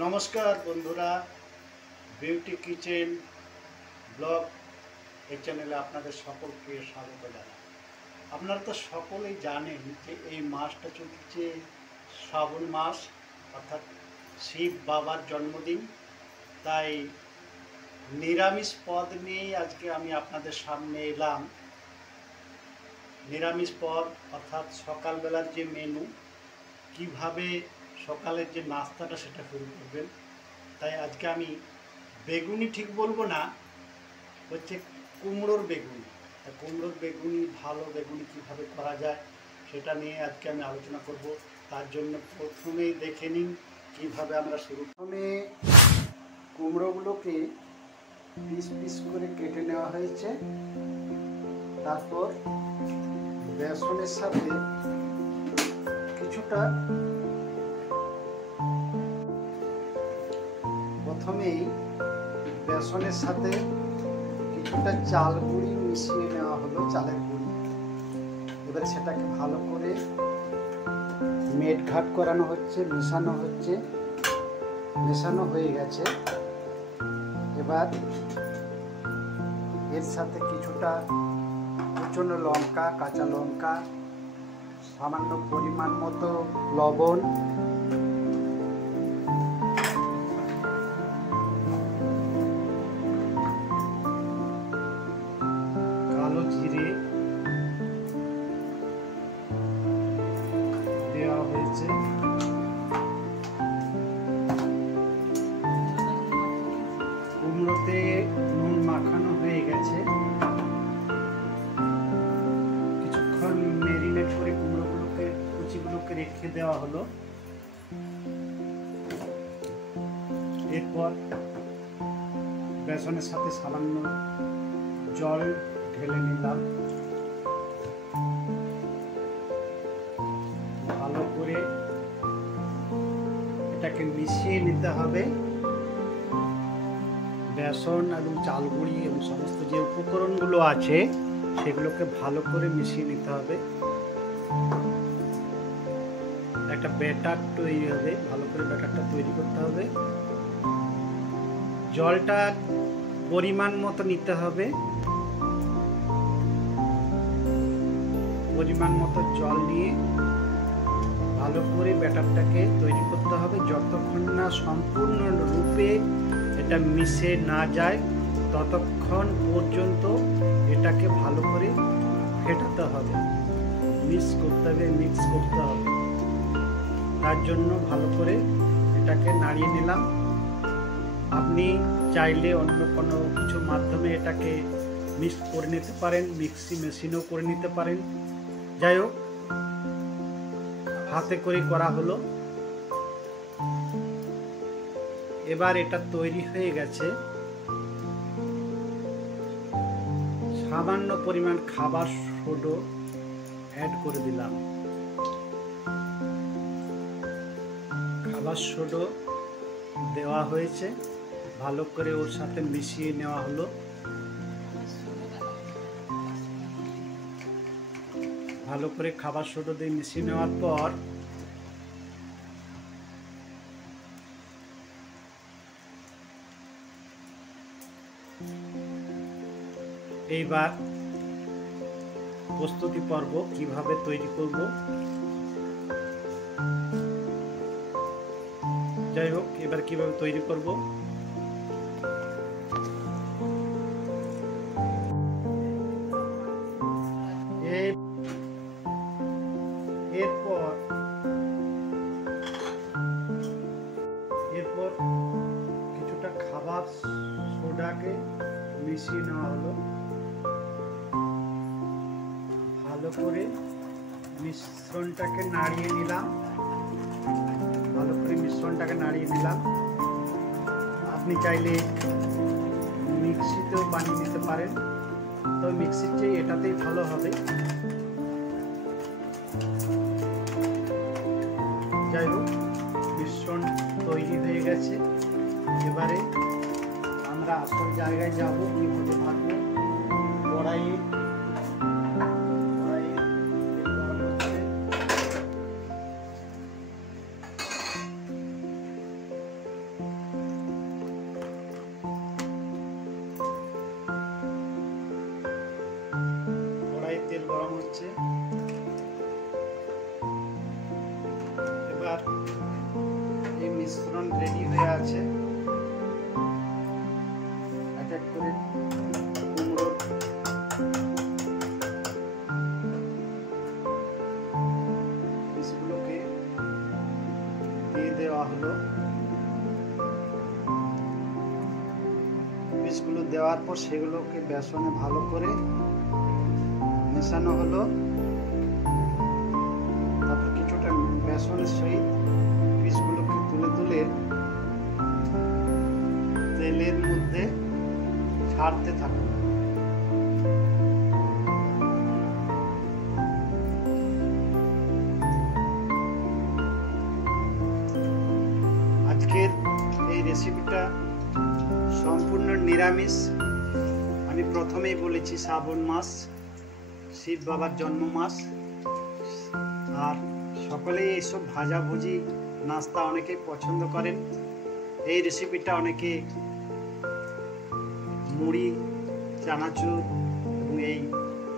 নমস্কার বন্ধুরা, beauty kitchen blog এই চ্যানেলে আপনাদের সকলকে স্বাগত জানাই। আপনারা তো সকলেই জানেন যে এই মাসটা চলছে শ্রাবণ মাস, অর্থাৎ শিব বাবার জন্মদিন। তাই নিরামিষ পদ নিয়েই আজকে আমি আপনাদের সামনে এলাম। নিরামিষ পদ অর্থাৎ সকালবেলার যে মেনু, কিভাবে সকালের যে নাস্তাটা সেটা শুরু করবেন। তাই আজকে আমি বেগুনি ঠিক বলবো না, হচ্ছে কুমড়োর বেগুনি। কুমড়োর বেগুনি, ভালো বেগুনি কীভাবে করা যায় সেটা নিয়ে আজকে আমি আলোচনা করব। তার জন্য প্রথমেই দেখে নিন কীভাবে আমরা শুরু। প্রথমে কুমড়োগুলোকে পিস পিস করে কেটে নেওয়া হয়েছে। তারপর বেসনের সাথে কিছুটা, প্রথমেই বেসনের সাথে কিছুটা চাল গুঁড়ি মিশিয়ে নেওয়া হলো, চালের গুঁড়ি। এবার সেটাকে ভালো করে মেটঘাট করানো হচ্ছে, মেশানো হচ্ছে। মেশানো হয়ে গেছে। এবার এর সাথে কিছুটা কুচনো লঙ্কা, কাঁচা লঙ্কা, সামান্য পরিমাণ মতো লবণ, কালো জিরে দেওয়া হয়েছে। কুমড়োতে নুন মাখানো হয়ে গেছে। কিছুক্ষণ মেরিনেট করে কুচিগুলোকে রেখে দেওয়া হলো। এরপর বেসনের সাথে সামান্য জল ঢেলে নিলাম। ভালো করে এটাকে মিশিয়ে নিতে হবে। বেসন এবং চাল গুঁড়ি এবং সমস্ত যে উপকরণগুলো আছে সেগুলোকে ভালো করে মিশিয়ে নিতে হবে। একটা ব্যাটার তৈরি হবে, ভালো করে ব্যাটারটা তৈরি করতে হবে। জলটা পরিমাণ মতো নিতে হবে। পরিমাণ মতো জল নিয়ে ভালো করে ব্যাটারটাকে তৈরি করতে হবে। যতক্ষণ না সম্পূর্ণ রূপে এটা মিশে না যায় ততক্ষণ পর্যন্ত এটাকে ভালো করে ফেটাতে হবে, মিক্স করতে হবে। তার জন্য ভালো করে এটাকে নাড়িয়ে নিলাম। আপনি চাইলে অন্য কোনো কিছুর মাধ্যমে এটাকে মিক্স করে নিতে পারেন, মিক্সি মেশিনও করে নিতে পারেন। যাই হোক, হাতে করে করা হলো। এবার এটা তৈরি হয়ে গেছে। সামান্য পরিমাণ খাবার সোডা অ্যাড করে দিলাম। খাবার সোডা দেওয়া হয়েছে, ভালো করে ওর সাথে মিশিয়ে নেওয়া হলো। ভালো করে খাবার সোডা দিয়ে মিশিয়ে নেওয়ার পর এইবার প্রস্তুতি পর্ব কিভাবে তৈরি করব। যাই হোক, এবার কিভাবে তৈরি করব। এরপর কিছুটা খাবার সোডাকে মিশিয়ে নেওয়া হলো। ভালো করে মিশ্রণটাকে নাড়িয়ে নিলাম। আপনি চাইলে মিক্সিতেও বানিয়ে নিতে পারেন, তবে মিক্সির চেয়ে এটাতেই ভালো হবে। যাই হোক, মিশ্রণ তৈরি হয়ে গেছে। এবারে আমরা আসল জায়গায় যাব, কিভাবে ভাজবো। কড়াইয়ে দিয়ে দেওয়া হলো। পিসগুলো দেওয়ার পর সেগুলোকে বেসনে ভালো করে মেশানো হলো। তারপর কিছুটা বেসনের সহিত পিসগুলোকে তুলে তুলে তেলের মধ্যে ছাড়তে থাকুন। আজকের এই রেসিপিটা সম্পূর্ণ নিরামিষ। আমি প্রথমেই বলেছি শ্রাবণ মাস, শিব বাবার জন্ম মাস, আর সকলেই এইসব ভাজাভুজি নাস্তা অনেকেই পছন্দ করেন। এই রেসিপিটা অনেকে মুড়ি, চানাচুর এবং এই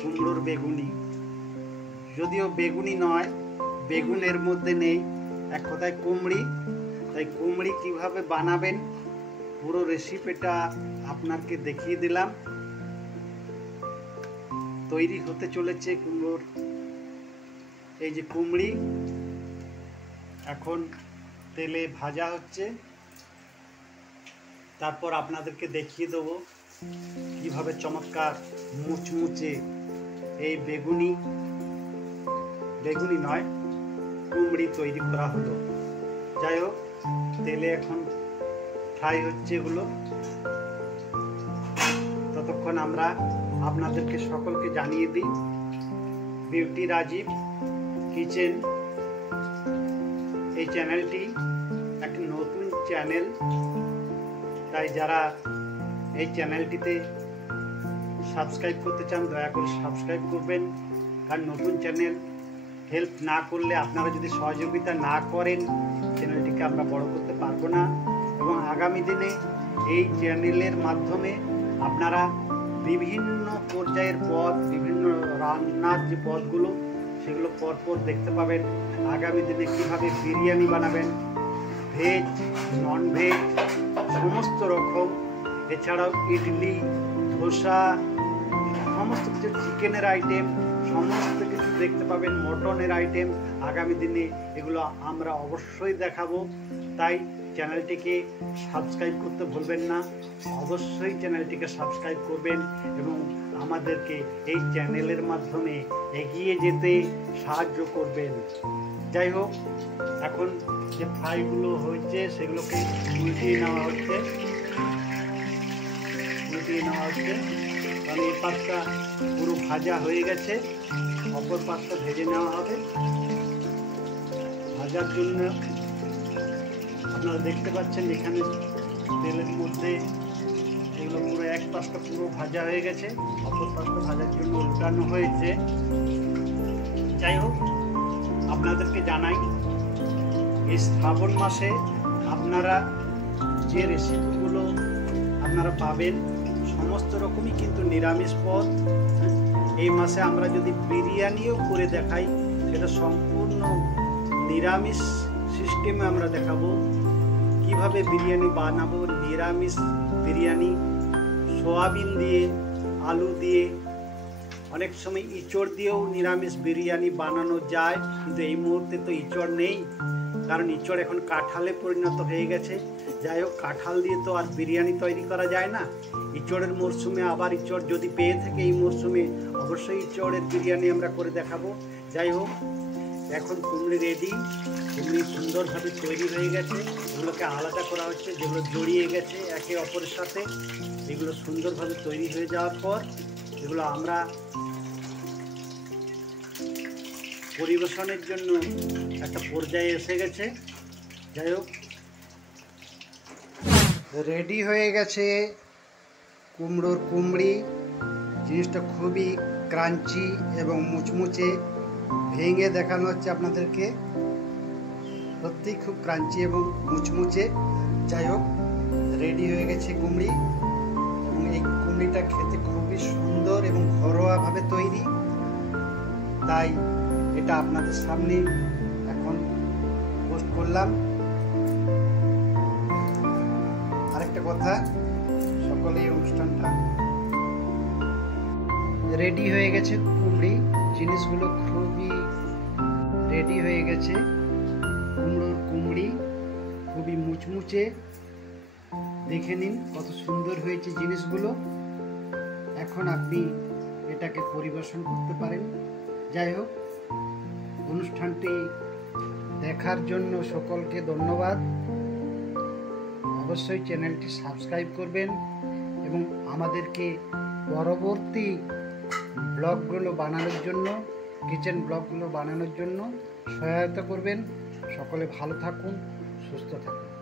কুমড়োর বেগুনি, যদিও বেগুনি নয়, বেগুনের মধ্যে নেই, এক কথায় কুমড়ি, তাই কুমড়ি কিভাবে বানাবেন পুরো রেসিপিটা আপনাকে দেখিয়ে দিলাম। তৈরি হতে চলেছে কুমড়োর এই যে কুমড়ি, এখন তেলে ভাজা হচ্ছে। তারপর আপনাদেরকে দেখিয়ে দেবো কিভাবে চমৎকার মুচমুচে এই বেগুনি নয়, কুমড়ি তৈরি করা হলো। যাই হোক, তেলে এখন ফ্রাই হচ্ছে এগুলো। ততক্ষণ আমরা আপনাদেরকে সকলকে জানিয়ে দিই, বিউটি রাজীব কিচেন এই চ্যানেলটি একটি নতুন চ্যানেল, তাই যারা এই চ্যানেলটিতে সাবস্ক্রাইব করতে চান দয়া করে সাবস্ক্রাইব করবেন। কারণ নতুন চ্যানেল হেল্প না করলে, আপনারা যদি সহযোগিতা না করেন, চ্যানেলটিকে আমরা বড় করতে পারবো না। এবং আগামী দিনে এই চ্যানেলের মাধ্যমে আপনারা বিভিন্ন পর্যায়ের পদ, বিভিন্ন রান্নার যে পদগুলো সেগুলো পরপর দেখতে পাবেন। আগামী দিনে কীভাবে বিরিয়ানি বানাবেন, ভেজ, নন ভেজ, সমস্ত রকম, এছাড়াও ইডলি, ধোসা, সমস্ত কিছু, চিকেনের আইটেম, সমস্ত কিছু দেখতে পাবেন, মটনের আইটেম। আগামী দিনে এগুলো আমরা অবশ্যই দেখাবো, তাই চ্যানেলটিকে সাবস্ক্রাইব করতে ভুলবেন না। অবশ্যই চ্যানেলটিকে সাবস্ক্রাইব করবেন এবং আমাদেরকে এই চ্যানেলের মাধ্যমে এগিয়ে যেতে সাহায্য করবেন। যাই হোক, এখন যে ফ্রাইগুলো হয়েছে সেগুলোকে উল্টিয়ে নেওয়া হচ্ছে, কারণ এই পাশটা পুরো ভাজা হয়ে গেছে, অপর পাশটা ভেজে নেওয়া হবে। ভাজার জন্য আপনারা দেখতে পাচ্ছেন এখানে তেলের মধ্যে এগুলো পুরো এক পাশটা পুরো ভাজা হয়ে গেছে, অপর পাশটা ভাজার জন্য উল্টানো হয়েছে। যাই হোক, আপনাদেরকে জানাই, এই শ্রাবণ মাসে আপনারা যে রেসিপিগুলো আপনারা পাবেন সমস্ত রকমই কিন্তু নিরামিষ পদ। এই মাসে আমরা যদি বিরিয়ানিও করে দেখাই, সেটা সম্পূর্ণ নিরামিষ সিস্টেমে আমরা দেখাবো কিভাবে বিরিয়ানি বানাবো। নিরামিষ বিরিয়ানি সোয়াবিন দিয়ে, আলু দিয়ে, অনেক সময় ইঁচড় দিয়েও নিরামিষ বিরিয়ানি বানানো যায়, কিন্তু এই মুহূর্তে তো ইঁচড় নেই, কারণ ইঁচড় এখন কাঁঠালে পরিণত হয়ে গেছে। যাই হোক, কাঁঠাল দিয়ে তো আর বিরিয়ানি তৈরি করা যায় না। ইঁচড়ের মরশুমে আবার ইঁচড় যদি পেয়ে থাকে এই মরশুমে, অবশ্যই ইঁচড়ের বিরিয়ানি আমরা করে দেখাবো। যাই হোক, এখন কুমড়ি রেডি, কুমড়ি সুন্দরভাবে তৈরি হয়ে গেছে। এগুলোকে আলাদা করা হচ্ছে, যেগুলো জড়িয়ে গেছে একে অপরের সাথে। এগুলো সুন্দরভাবে তৈরি হয়ে যাওয়ার পর এগুলো আমরা পরিবেশনের জন্য একটা পর্যায়ে এসে গেছে। যাই হোক, রেডি হয়ে গেছে কুমড়োর কুমড়ি। জিনিসটা খুবই ক্রাঞ্চি এবং মুচমুচে, ভেঙে দেখানো হচ্ছে আপনাদেরকে, সত্যিই খুব ক্রাঞ্চি এবং মুচমুচে। যাই হোক, রেডি হয়ে গেছে কুমড়ি, এবং এই কুমড়িটা খেতে খুবই সুন্দর এবং ঘরোয়াভাবে তৈরি, তাই এটা আপনাদের সামনে এখন পোস্ট করলাম। আরেকটা কথা, সকলেই অনুষ্ঠানটা রেডি হয়ে গেছে কুমড়ি, জিনিসগুলো খুবই রেডি হয়ে গেছে। কুমড়োর কুমড়ি, খুবই মুচমুচে। দেখে নিন কত সুন্দর হয়েছে জিনিসগুলো। এখন আপনি এটাকে পরিবেশন করতে পারেন। যাই হোক, অনুষ্ঠানটি দেখার জন্য সকলকে ধন্যবাদ। অবশ্যই চ্যানেলটি সাবস্ক্রাইব করবেন এবং আমাদেরকে পরবর্তী ব্লগগুলো বানানোর জন্য, কিচেন ব্লগগুলো বানানোর জন্য সহায়তা করবেন। সকলে ভালো থাকুন, সুস্থ থাকুন।